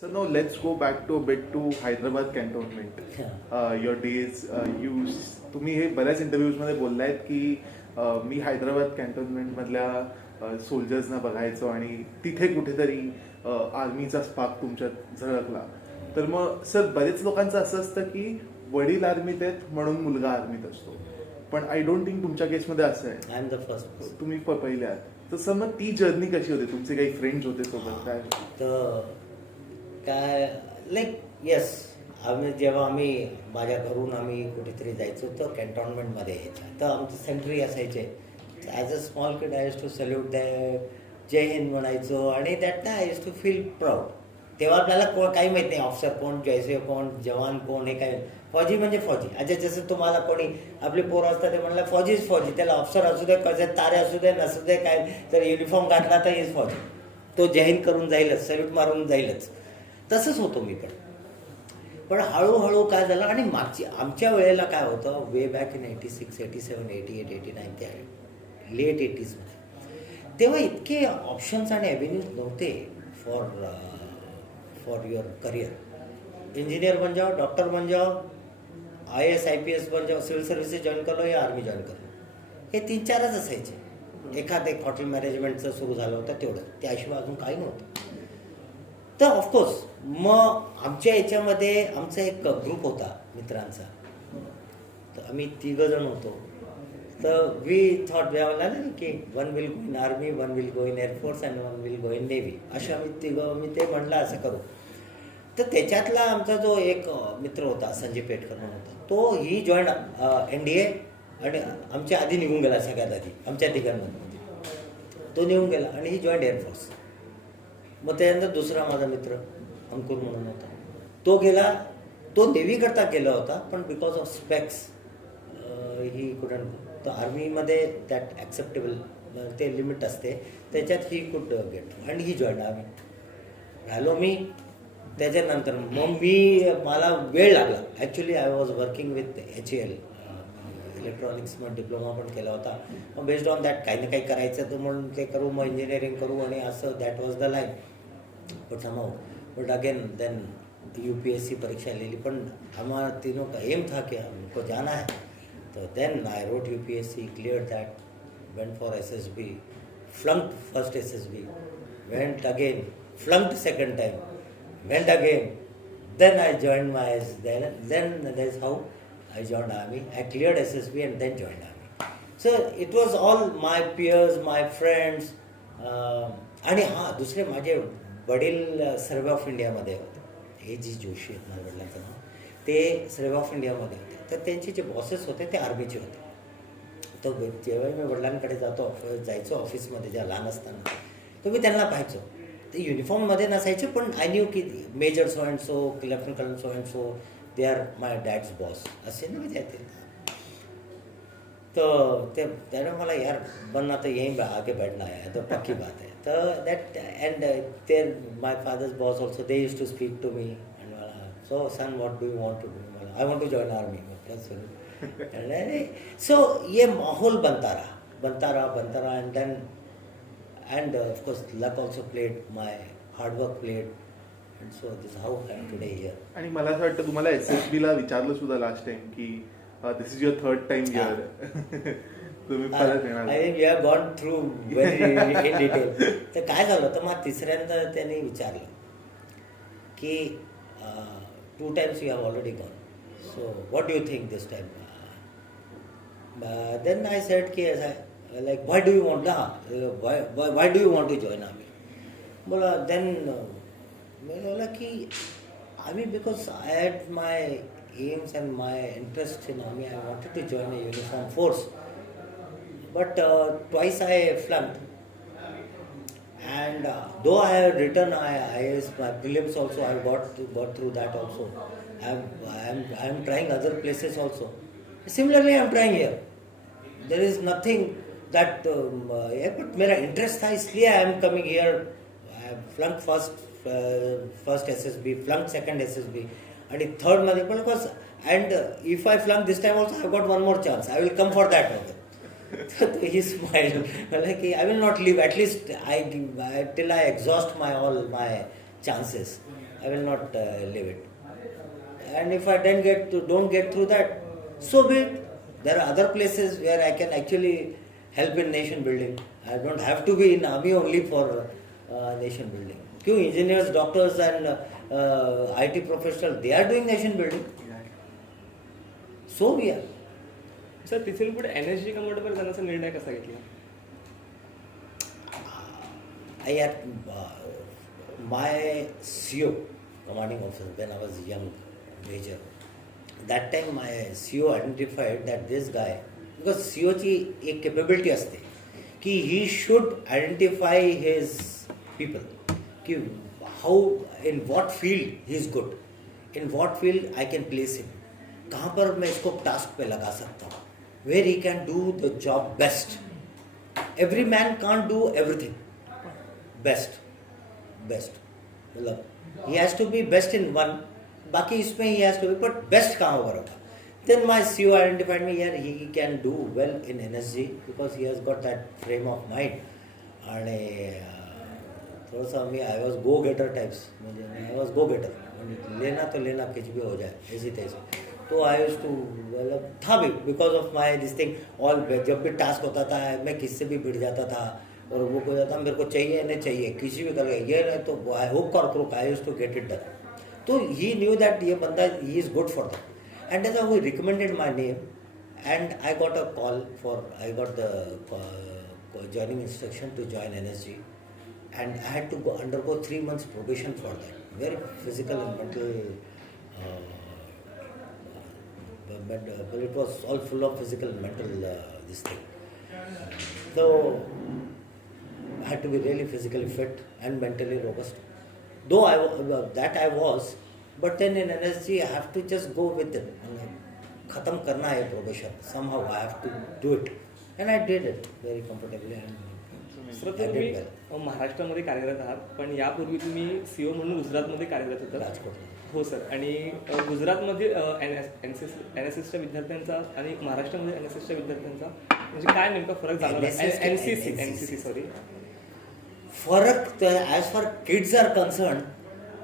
So now let's go back to a bit to Hyderabad cantonment. Your days, तुम्ही हे बऱ्याच इंटरव्ह्यूजमध्ये बोललायत की मी Hyderabad cantonment मधल्या सोल्जर्सना बघायचो आणि तिथे कुठेतरी आर्मीचा स्पार्क तुमच्यात झळकला. तर मग सर बरेच लोकांचं असं असतं की वडील आर्मीत आहेत म्हणून मुलगा आर्मीत असतो, पण आय डोंट थिंक तुमच्या केसमध्ये असं आहे. I am the first. तुम्ही पहिले आहात. तर सर मग ती जर्नी कशी होती? तुमचे काही फ्रेंड्स होते सोबत काय? तर काय लाईक येस, जेव्हा माझ्या घरून आम्ही कुठेतरी जायचो तर कॅन्टॉन्मेंटमध्ये यायचं, तर आमचे सेंट्री असायचे. As a small kid I use to salute जय हिंद म्हणायचो आणि that I use to feel proud. तेव्हा आपल्याला काही माहीत नाही ऑफिसर कोण, जैसे कोण, जवान कोण, हे काय. फौजी म्हणजे फौजी. अच्छा, जसं तुम्हाला कोणी आपले पोरं असतात ते म्हणलं फौजीच फौजी, त्याला ऑफिसर असू दे, कसे तारे असू दे नसू दे, काय जर युनिफॉर्म घातला तर इज फौजी, तो जय हिंद करून जाईलच, सल्यूट मारून जाईलच. तसंच होतो मी पण हळूहळू काय झालं. आणि आमच्या वेळेला काय होतं, वे बॅक इन 86, 87, 88, 89 त्या लेट 80sमध्ये, तेव्हा इतके ऑप्शन्स आणि ॲव्हेन्यूज नव्हते फॉर युअर करिअर. इंजिनियर बन जाओ, डॉक्टर बन जाओ, IAS IPS बन जाओ, सिव्हिल सर्व्हिसेस जॉईन करो या आर्मी जॉईन करो, हे 3-4च असायचे. एक हॉटेल मॅनेजमेंटचं सुरू झालं होतं तेवढं, त्याशिवाय अजून काही नव्हतं. तर ऑफकोर्स मग आमच्या याच्यामध्ये आमचा एक ग्रुप होता मित्रांचा, तर आम्ही 3 जण होतो. तर वी थॉट ना की 1 will go in army, 1 will go in air force and 1 will go in navy, असे मी ते म्हणलं असं करू. तर त्याच्यातला आमचा जो एक मित्र होता संजय पेटकर म्हणून होता, तो ही जॉईन NDA आणि आमच्या आधी निघून गेला, सगळ्यात आधी आमच्या तिघांमध्ये तो निघून गेला आणि ही जॉईंट एअरफोर्स. मग त्यानंतर दुसरा माझा मित्र अंकुर म्हणून होता, तो गेला, तो नेव्हीकरता गेला होता, पण because of specs he couldn't. तर आर्मीमध्ये दॅट ॲक्सेप्टेबल ते लिमिट असते, त्याच्यात ही कुड गेट आणि ही जॉईन आर्मी. राहिलो मी. त्याच्यानंतर मग मला वेळ लागला. Actually I was working with HAL इलेक्ट्रॉनिक्समध्ये डिप्लोमा पण केला होता. मग बेस्ड ऑन दॅट काही ना काही करायचं तर म्हणून ते करू, मग इंजिनिअरिंग करू आणि असं that was the line. But again then UPSC परीक्षा लिहिली, पण हमारा तीनों का एम था कि हमको जाना है. तो then I wrote UPSC, clear that, went for SSB, flunked first SSB, went again, flunked second time, went again, then I joined then that's how I joined army. I cleared SSB and then joined army. So it was all my peers, my friends. आणि दुसरे माझे वडील survey of इंडियामध्ये होते. A.G. Joshi आहेत माझ्या वडिलांचं नाव, ते सर्वे ऑफ इंडियामध्ये होते. तर त्यांचे जे बॉसेस होते ते आर्मीचे होते. तर जेव्हा मी वडिलांकडे जायचो ऑफिसमध्ये जेव्हा लहान असताना, तर मी त्यांना पाहायचो. ते युनिफॉर्ममध्ये नसायचे, पण आय न्यू की major so and so, lieutenant colonel so and so, they are my dad's boss, असे ना विचारते. तर त्याने मला यार बनना तर यहीं आगे बैठना है, तो पक्की बात है. तर that and there my father's boss also, they use to speak to me and मला, so son what do you want to do, मला I want to join army. So ये माहौल बनता रहा and then and of course luck also played, my hard work played, and so this is how I am today here. आणि मला असं वाटतं तुम्हाला SSB ला विचारलं सुद्धा लास्ट टाइम की this is your 3rd time here. तुम्ही परत येणार? I think you have gone through very in detail. तर काय झालं, तर मग तिसऱ्यांदा त्यांनी विचारलं की 2 times you have already gone, so what do you think this time? Then I said ki like why do you want to join army? बोला then मैं बोला कि army because I had my aims and my interest in army. I wanted to join a uniform force, but twice I flunked, and though I have written IAS, my prelims also I got through that also. I am trying other places also. Similarly I am trying here. There is nothing that but मेरा interest था, इसलिए I am coming here. I flunk first SSB, flunk second SSB आणि third मध्ये पण because and if I flunk this time also I got 1 more chance, I will come for that also. He smiled, like I will not leave, at least till I exhaust my chances, I will not leave it. And if I don't get through that, so be it. There are other places where I can actually help in nation building. I don't have to be in army only for nation building. क्यों engineers, doctors and IT professionals, they are doing nation building. So we are. Sir तिथून पुढे NSG कन्व्हर्टवर जाण्याचा निर्णय कसा घेतला? I had my CO, commanding officer, when I was young major. That time my CO identified that this guy, because CO ची एक capability असते की he should identify his people, कि how, in what field he is good, in what field I can place him, कहाँ पर मैं इसको task पे लगा सकता हूँ, where he can do the job best. Every man can't do everything best. मतलब he has to be best in one, बाकी इसमें he has to be, but best कहाँ होगा होगा. Then my CEO identified me here, he can do well in NSG because he has got that frame of mind. आणि थोड़ा मी I was go getter types, म्हणजे I was go getter, म्हणजे लेना तो लेना कुछ भी हो जाए ऐसी तैसे. तो आई यूज टू मतलब था भी because of my this thing all. जब भी टास्क होता था मैं किससे भी भिड़ जाता था और वो को जाता मेरे को चाहिए नहीं चाहिए किसी भी करके ये नहीं तो आई होप कर क्रोक I use to get it done. तो ही न्यू दैट ये बंदा he is good for that and as he recommended my name and I got a call for I got the joining instruction to join NSG and I had to undergo 3 months probation for that. Very physical and mental. But it was all full of physical and mental this thing. So I had to be really physically fit and mentally robust. Though I was, but then in NSG I have to just go with it. Khatam karna hai probation. Somehow I have to do it, and I did it very comfortably. And sir तुम्ही महाराष्ट्रामध्ये कार्यरत आहात पण यापूर्वी तुम्ही CEO म्हणून गुजरातमध्ये कार्यरत होता. राजकोट. हो सर. आणि गुजरातमध्ये NSSच्या विद्यार्थ्यांचा आणि महाराष्ट्रामध्ये NSSच्या विद्यार्थ्यांचा म्हणजे काय नेमका फरक जाणवला? NCC sorry. फरक as for kids are concern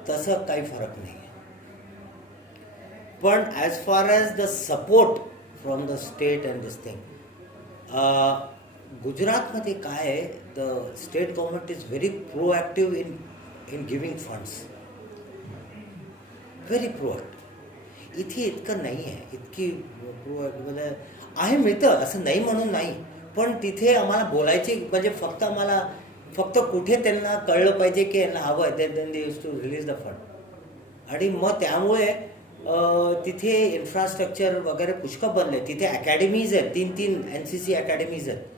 तसं काही फरक नाही आहे. पण as far as the support from the state and this thing, गुजरातमध्ये काय आहे, the state government is very proactive in giving funds. Very proactive. इथे इतकं नाही आहे. इतकी प्रोॲक्टिव्ह म्हणजे आहे, मिळतं असं नाही म्हणून नाही, पण तिथे आम्हाला बोलायची म्हणजे फक्त कुठे त्यांना कळलं पाहिजे की यांना हवं आहे then they use to release the fund. आणि मग त्यामुळे तिथे इन्फ्रास्ट्रक्चर वगैरे पुष्कळ बनले. तिथे अकॅडमीज आहेत, 3 NCC अकॅडमीज आहेत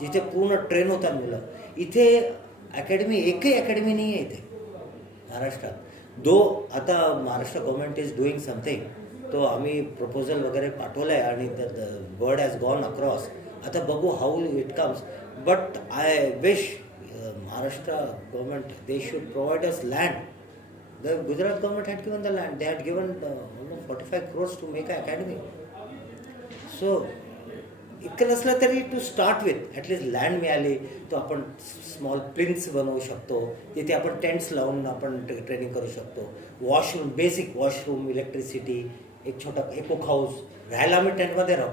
जिथे पूर्ण ट्रेन होतात मुलं. इथे एकही अकॅडमी नाही आहे इथे महाराष्ट्रात. आता Maharashtra government is doing something, तो आम्ही प्रपोजल वगैरे पाठवलं आहे आणि the word has gone across. आता बघू how it comes. But I wish Maharashtra government they should provide us land. The Gujarat government had given the land. They had given 45 crores to make a academy. So इतकं नसलं तरी to start with at least land मिळाली तो आपण small प्लिंट्स बनवू शकतो. तिथे आपण टेंट्स लावून आपण ट्रेनिंग करू शकतो. वॉशरूम, बेसिक वॉशरूम, इलेक्ट्रिसिटी, एक छोटा कुक हाऊस. राहायला आम्ही टेंटमध्ये राहू.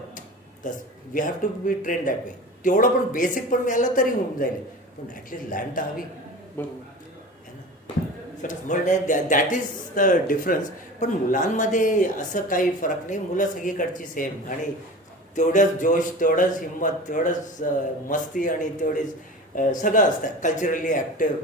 तसं we have to be train that way. तेवढं पण बेसिक पण मिळालं तरी होऊन जाईल, पण ॲटलिस्ट लँड तर हवी. म्हणजे दॅट इज द डिफरन्स. पण मुलांमध्ये असं काही फरक नाही. मुलं सगळीकडची सेम आणि तेवढंच जोश, तेवढंच हिंमत, तेवढंच मस्ती आणि तेवढीच सगळं असतं. कल्चरली ॲक्टिव्ह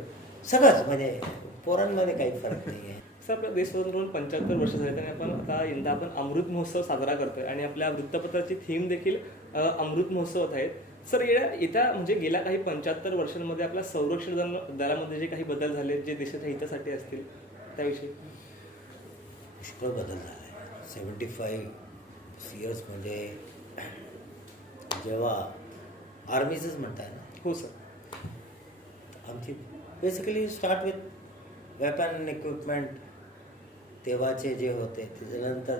सगळंच, म्हणजे पोरांमध्ये काही फरक नाही आहे. सर आपल्या देश स्वतंत्र होऊन 75 वर्ष झाले आणि आपण आता यंदा आपण अमृत महोत्सव साजरा करतोय आणि आपल्या वृत्तपत्राची थीम देखील अमृत महोत्सव आहेत. सर येत्या म्हणजे गेल्या काही 75 वर्षांमध्ये आपल्या संरक्षण दलामध्ये जे काही बदल झाले जे देशाच्या हितासाठी असतील त्याविषयी? पुष्कळ बदल झाला आहे. 75 years म्हणजे जेव्हा आर्मीचंच म्हणताय ना? हो सर. आमची basically start with weapon equipment तेव्हाचे जे होते, त्याच्यानंतर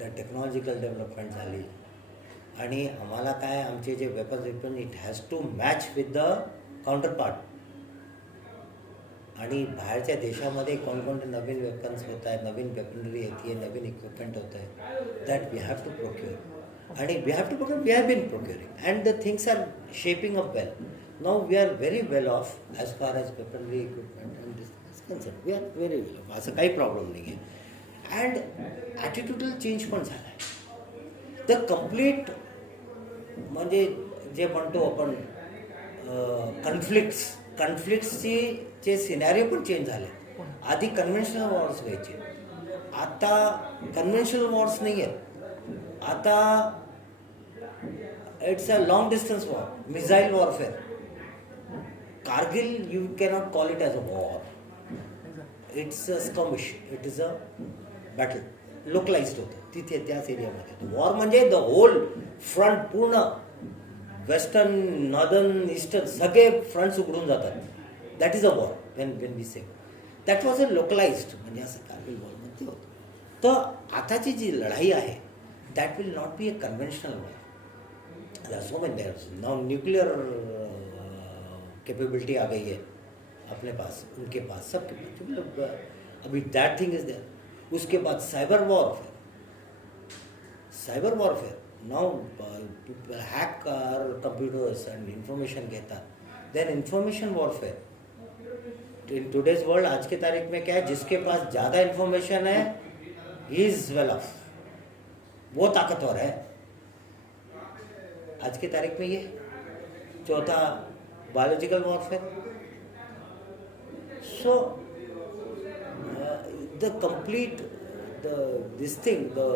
द टेक्नॉलॉजिकल डेव्हलपमेंट झाली आणि आम्हाला काय आमचे जे weapons it has to match with the counterpart. आणि बाहेरच्या देशामध्ये कोणकोणते नवीन वेपन्स होत आहेत, नवीन वेपनरी येते, नवीन इक्विपमेंट होत आहे, that we have to procure. आणि we have to procure, we have been procuring and the things are shaping up well. Now we are very well off as far as weaponry equipment and this is concern. We are very well off, असं काही problem नाही आहे. And ॲटिट्यूडल change पण झाला आहे. The complete म्हणजे जे म्हणतो आपण कन्फ्लिक्ट्सची चे सिनॅरिओ पण चेंज झाले. आधी कन्व्हेन्शनल वॉर्स व्हायचे, आता कन्व्हेन्शनल वॉर्स नाही आहेत. आता it's a long distance war, missile warfare. Kargil you cannot call it as a war, it's a skirmish, it is a battle. Localised होतं तिथे त्याच एरियामध्ये. वॉर म्हणजे द होल फ्रंट, पूर्ण वेस्टर्न, नॉर्दर्न, ईस्टर्न सगळे फ्रंट्स उघडून जातात. That is a war when we say. That was a localised, म्हणजे असं कारगिल वॉरमध्ये होतं. तर आताची जी लढाई आहे that will not be a conventional war. So many now nuclear capability आ गई है अपने पास, उनके पास, सबके पास. अभी दैट थिंग इज देयर. उसके बाद cyber warfare. Now people hack our computers and information घेतात. Then information warfare. In today's world, आज के तारीख में क्या है, जिसके पास ज़्यादा इंफॉर्मेशन है he is well off, वो ताकतवर है आज की तारीख में. ये चौथा biological warfare. So the complete this thing, the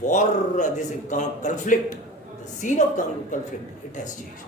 war, this conflict, the scene of conflict, it has changed.